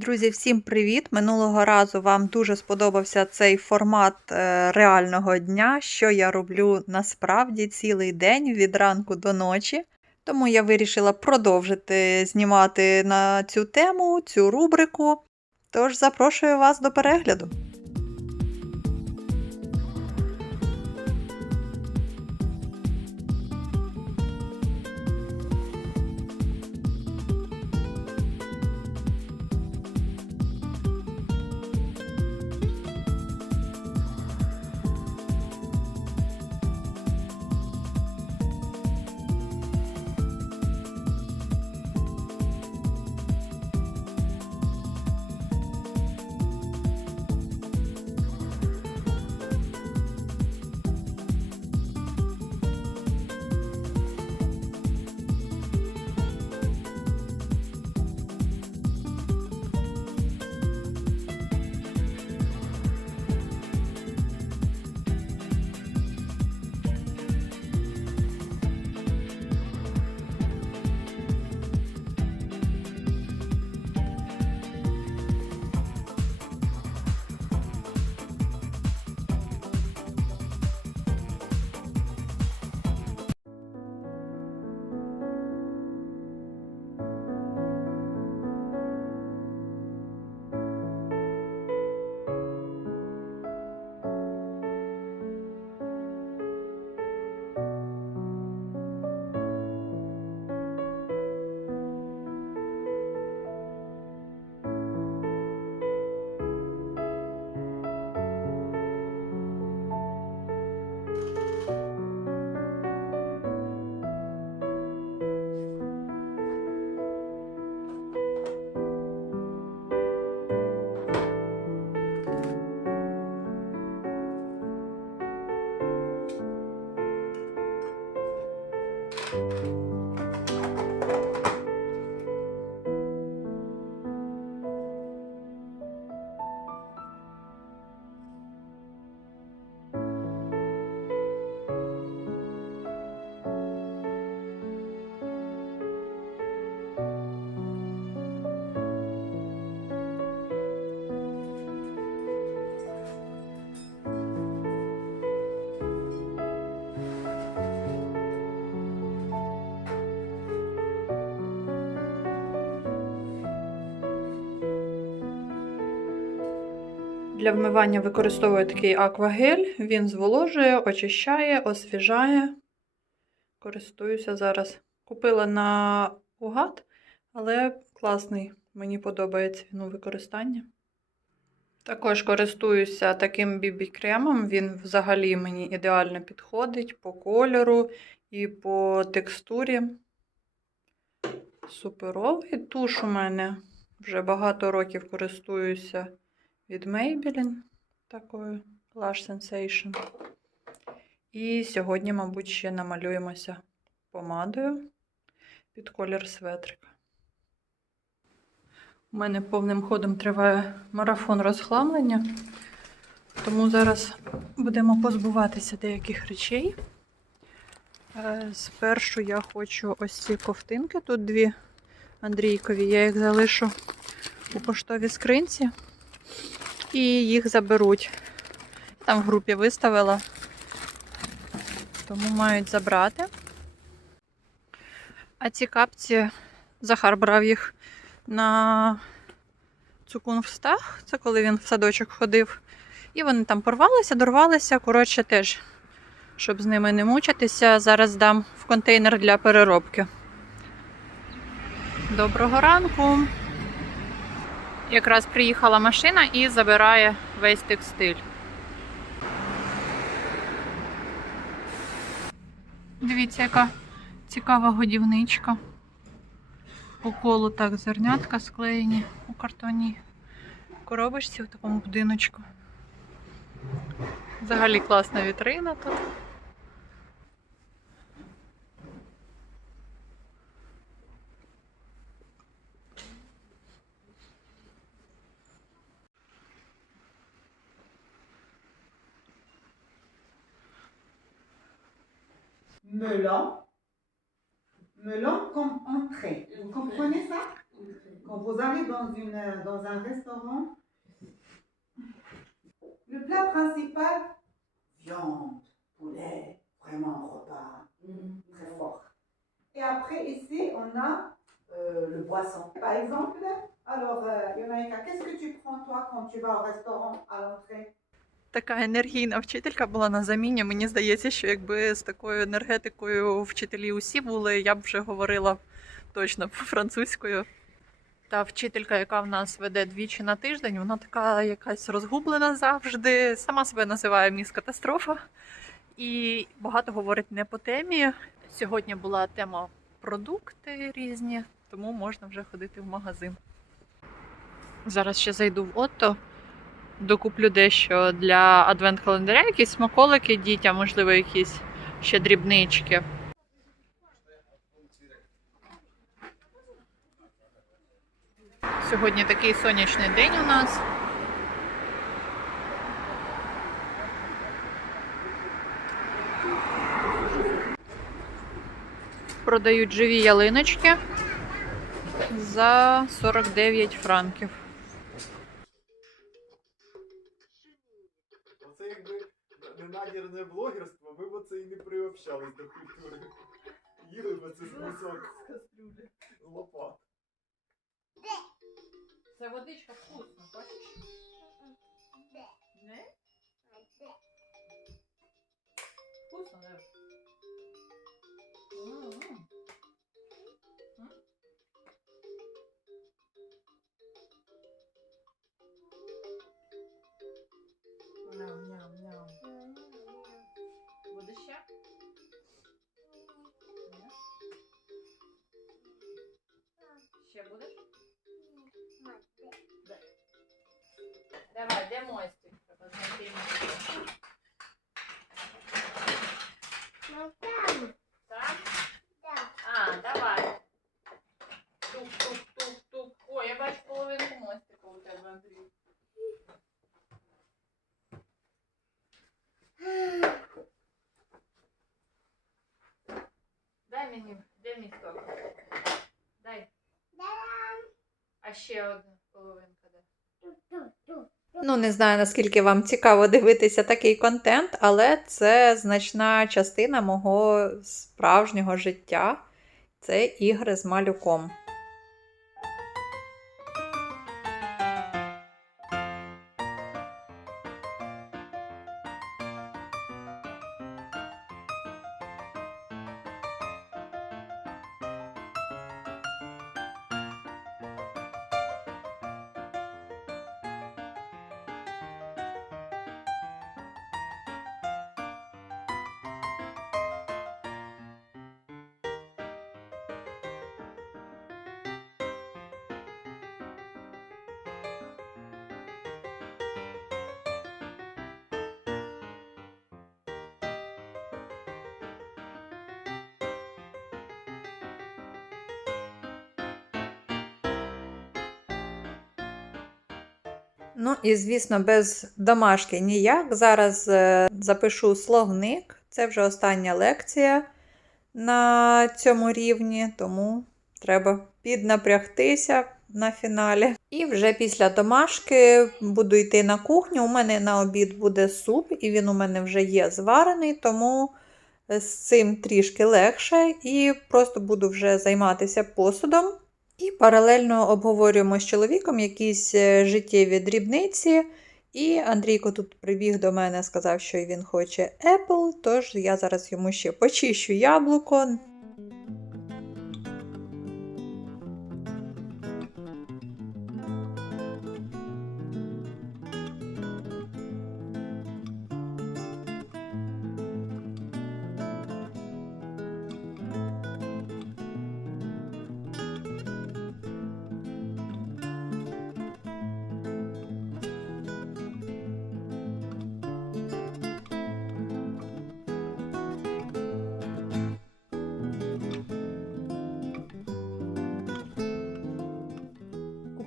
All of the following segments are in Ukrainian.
Друзі, всім привіт! Минулого разу вам дуже сподобався цей формат е, реального дня, що я роблю насправді цілий день від ранку до ночі. Тому я вирішила продовжити знімати на цю тему, цю рубрику. Тож запрошую вас до перегляду. Для вмивання використовую такий аквагель. Він зволожує, очищає, освіжає. Користуюся зараз. Купила на угад, але класний. Мені подобається він у використанні. Також користуюся таким бібі-кремом. Він взагалі мені ідеально підходить по кольору і по текстурі. Суперовий туш у мене. Вже багато років користуюся від Maybelline такою Lash Sensation. І сьогодні, мабуть, ще намалюємося помадою під колір светрика. У мене повним ходом триває марафон розхламлення, тому зараз будемо позбуватися деяких речей. Е, Спершу я хочу ось ці ковтинки, тут дві Андрійкові, я їх залишу у поштовій скринці і їх заберуть. Там в групі виставила, тому мають забрати. А ці капці Захар брав їх на цукунвстах, це коли він в садочок ходив. І вони там порвалися, дорвалися. Коротше, теж, щоб з ними не мучитися, зараз дам в контейнер для переробки. Доброго ранку! Якраз приїхала машина і забирає весь текстиль. Дивіться, яка цікава годівничка. По колу так зернятка склеєні у картонній коробочці в такому будиночку. Взагалі класна вітрина тут. Müller, melon comme entrée. Vous comprenez ça? Quand vous allez dans, une, dans un restaurant, le plat principal, viande, poulet, vraiment repas très fort. Et après, ici, on a euh, le boisson. Par exemple, alors, euh, Yonaïka, qu'est-ce que tu prends toi quand tu vas au restaurant à l'entrée? Така енергійна вчителька була на заміні. Мені здається, що якби з такою енергетикою вчителі усі були, я б вже говорила точно французькою. Та вчителька, яка в нас веде двічі на тиждень, вона така якась розгублена завжди, сама себе називає міс катастрофа і багато говорить не по темі. Сьогодні була тема продукти різні, тому можна вже ходити в магазин. Зараз ще зайду в Отто, докуплю дещо для адвент-календаря, якісь смаколики дітям, можливо, якісь ще дрібнички. Сьогодні такий сонячний день у нас. Продають живі ялиночки за 49 франків. Ненадірне блогерство, ми б оце і не приобщались до культури. Їли б це з кусок з лопат. Це водичка вкусна, бачиш? Не? Вкусно, не? М? Будеш? Давай, де мостик? Треба знайти мостик. Так? А, давай. Тук-тук-тук-тук. Ой, я бачу половинку мостика у тебе, Андрій. Дай мені, де місток? Дай. А ще одна половинка де. Ну, не знаю, наскільки вам цікаво дивитися такий контент, але це значна частина мого справжнього життя. Це ігри з малюком. Ну і звісно, без домашки ніяк. Зараз е, запишу словник. Це вже остання лекція на цьому рівні, тому треба піднапрягтися на фіналі. І вже після домашки буду йти на кухню. У мене на обід буде суп, і він у мене вже є зварений, тому з цим трішки легше. І просто буду вже займатися посудом. І паралельно обговорюємо з чоловіком якісь е, життєві дрібниці. І Андрійко тут прибіг до мене, сказав, що він хоче Apple, тож я зараз йому ще почищу яблуко.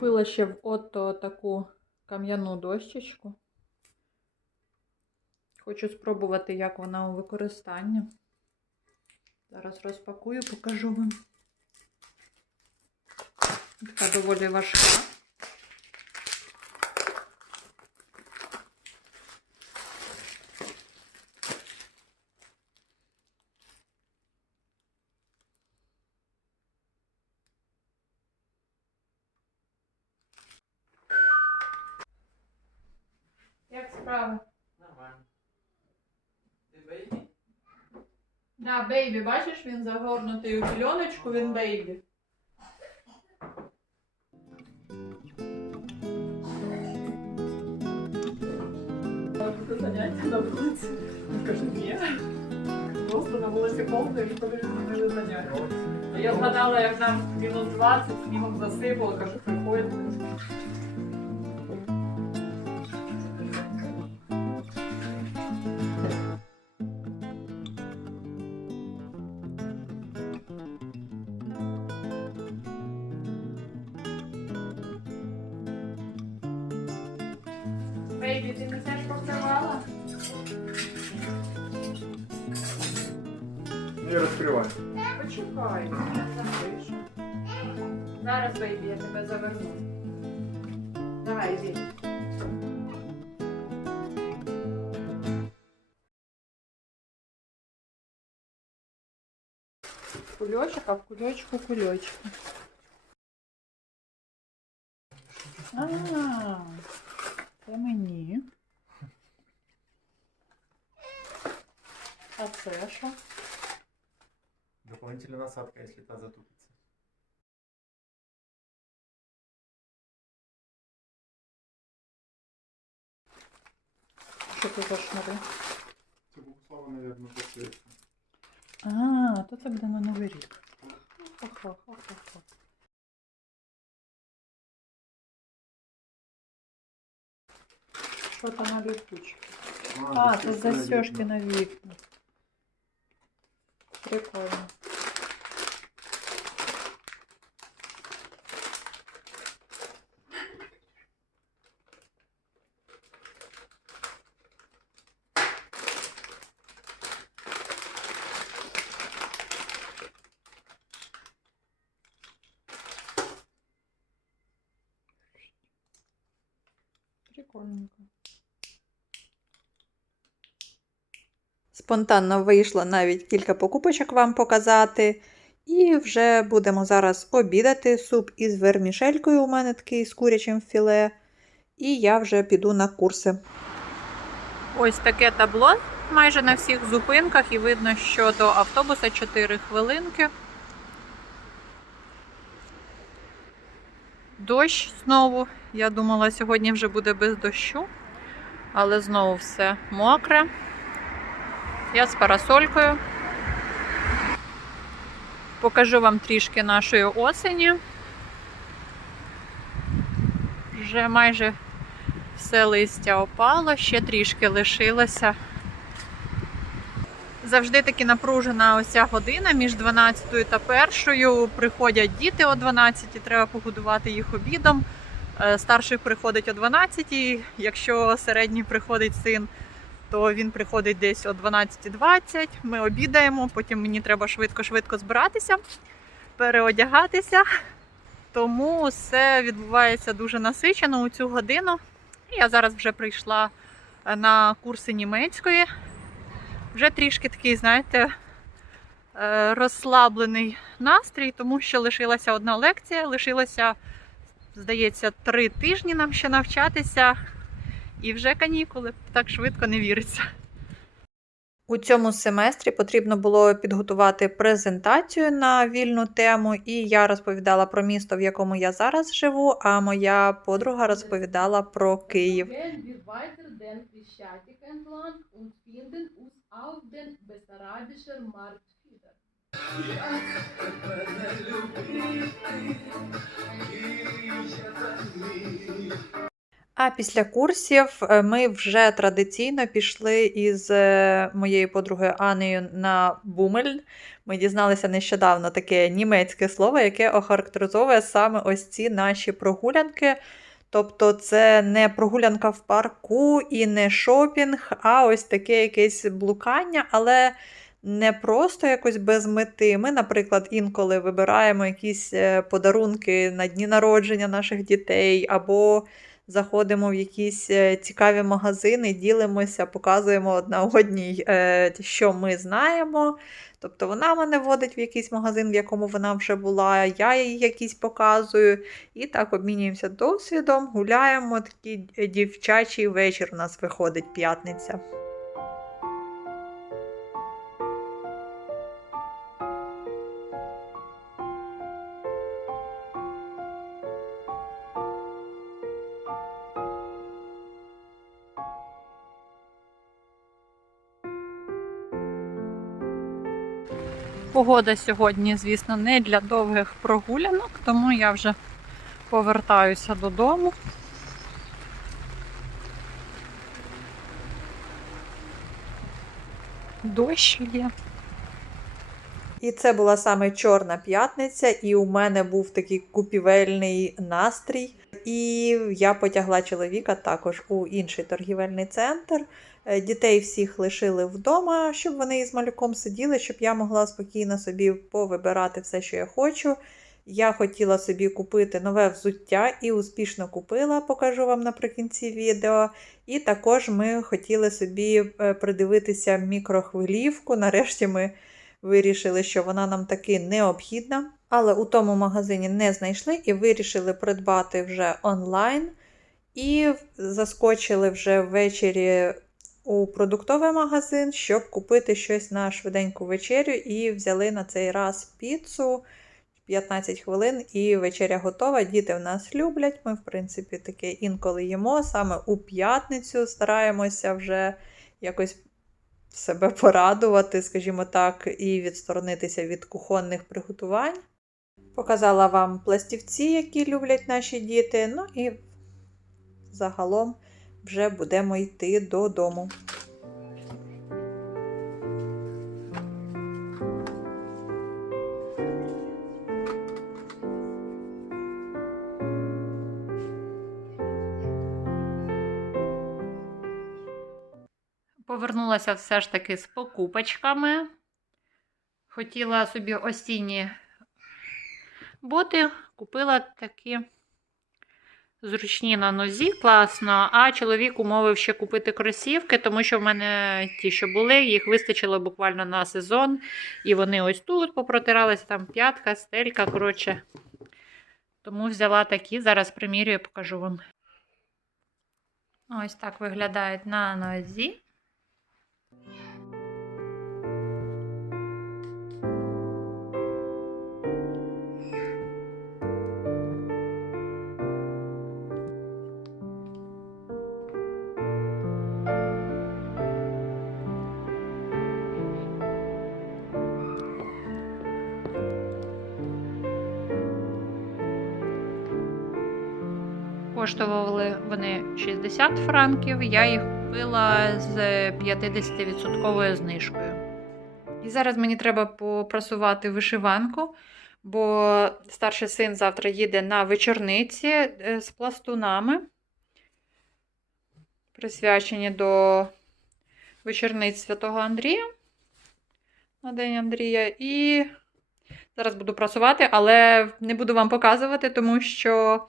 Купила ще в Отто таку кам'яну дощечку. Хочу спробувати, як вона у використанні. Зараз розпакую, покажу вам. Така доволі важка. Як справи? Нормально. Ти бейбі? Да, бейбі, бачиш, він загорнутий у пільоночку, він бейбі. Заняття на вулиці. Каже, ні. Просто на вулиці повно і коли змінили заняття. Я згадала, як нам мінус 20, снігом засипало, кажу, приходьте. Давай, йди. Кульочок, а в кульочку кульочку. А, це мені. А це що? Дополнительная насадка, если та затупится. Що це за шнури? Це Богуслава, наверное, посвідчить. А, то це буде на Новий рік. Ха-ха-ха-ха-ха. Що там на ліпучки? А, це застежки на вікна. Прикольно. Прикольненько. Спонтанно вийшло навіть кілька покупочок вам показати. І вже будемо зараз обідати. Суп із вермішелькою у мене такий з курячим філе. І я вже піду на курси. Ось таке табло майже на всіх зупинках, і видно, що до автобуса 4 хвилинки. Дощ знову. Я думала, сьогодні вже буде без дощу, але знову все мокре. Я з парасолькою. Покажу вам трішки нашої осені. Вже майже все листя опало, ще трішки лишилося. Завжди таки напружена ось ця година між 12 та 1. Приходять діти о 12, треба погодувати їх обідом. Е, Старший приходить о 12, якщо середній приходить син, то він приходить десь о 12.20. Ми обідаємо, потім мені треба швидко-швидко збиратися, переодягатися. Тому все відбувається дуже насичено у цю годину. Я зараз вже прийшла на курси німецької. Вже трішки такий, знаєте, е, розслаблений настрій, тому що лишилася одна лекція, лишилося, здається, три тижні нам ще навчатися, і вже канікули. Так швидко не віриться. У цьому семестрі потрібно було підготувати презентацію на вільну тему, і я розповідала про місто, в якому я зараз живу, а моя подруга розповідала про Київ. Auf den Bessarabischer Markt wieder. А після курсів е, ми вже традиційно пішли із е, моєю подругою Анею на Бумель. Ми дізналися нещодавно таке німецьке слово, яке охарактеризовує саме ось ці наші прогулянки. Тобто це не прогулянка в парку і не шопінг, а ось таке якесь блукання, але не просто якось без мети. Ми, наприклад, інколи вибираємо якісь е, подарунки на дні народження наших дітей, або заходимо в якісь е, цікаві магазини, ділимося, показуємо одна одній, е, що ми знаємо. Тобто вона мене водить в якийсь магазин, в якому вона вже була, я їй якийсь показую. І так обмінюємося досвідом, гуляємо. Такий е, дівчачий вечір у нас виходить п'ятниця. Погода сьогодні, звісно, не для довгих прогулянок, тому я вже повертаюся додому. Дощ є. І це була саме Чорна п'ятниця, і у мене був такий купівельний настрій. І я потягла чоловіка також у інший торгівельний центр. Е, Дітей всіх лишили вдома, щоб вони із малюком сиділи, щоб я могла спокійно собі повибирати все, що я хочу. Я хотіла собі купити нове взуття і успішно купила, покажу вам наприкінці відео. І також ми хотіли собі е, придивитися мікрохвилівку. Нарешті ми вирішили, що вона нам таки необхідна, але у тому магазині не знайшли і вирішили придбати вже онлайн. І заскочили вже ввечері у продуктовий магазин, щоб купити щось на швиденьку вечерю, і взяли на цей раз піцу. 15 хвилин і вечеря готова. Діти в нас люблять. Ми, в принципі, таке інколи їмо. Саме у п'ятницю стараємося вже якось себе порадувати, скажімо так, і відсторонитися від кухонних приготувань. Показала вам пластівці, які люблять наші діти. Ну і загалом вже будемо йти додому. Повернулася все ж таки з покупочками. Хотіла собі осінні боти, купила такі зручні на нозі, класно. А чоловік умовив ще купити кросівки, тому що в мене ті, що були, їх вистачило буквально на сезон. І вони ось тут попротиралися, там п'ятка, стелька, коротше. Тому взяла такі. Зараз примірюю, покажу вам. Ось так виглядають на нозі. Коштували вони 60 франків, я їх купила з 50% знижкою. І зараз мені треба попрасувати вишиванку, бо старший син завтра їде на вечорниці е, з пластунами, присвячені до вечорниць Святого Андрія на День Андрія. І зараз буду прасувати, але не буду вам показувати, тому що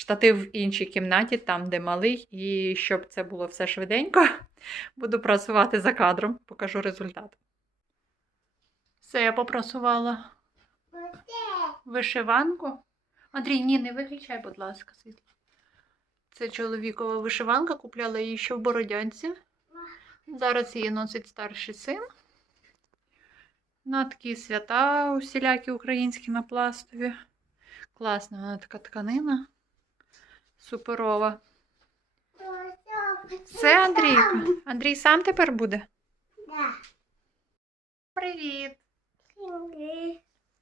штатив в іншій кімнаті, там, де малий, і щоб це було все швиденько, буду прасувати за кадром, покажу результат. Все, я попрасувала вишиванку. Андрій, ні, не виключай, будь ласка, світло. Це чоловікова вишиванка, купляла її ще в Бородянці. Зараз її носить старший син. На такі свята усілякі українські на пластові. Класна вона така тканина. Суперова. Це Андрійка. Андрій сам тепер буде? Да. Привіт.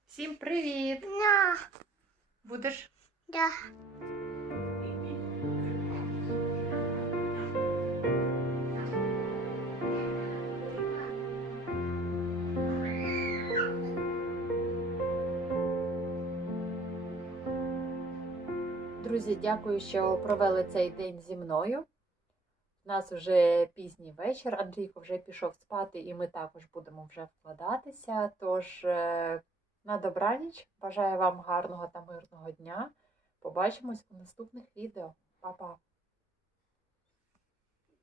Всім привіт. Да. Будеш? Да. Друзі, дякую, що провели цей день зі мною. У нас вже пізній вечір. Андрійко вже пішов спати, і ми також будемо вже вкладатися. Тож е, на добраніч. Бажаю вам гарного та мирного дня. Побачимось у наступних відео. Па-па!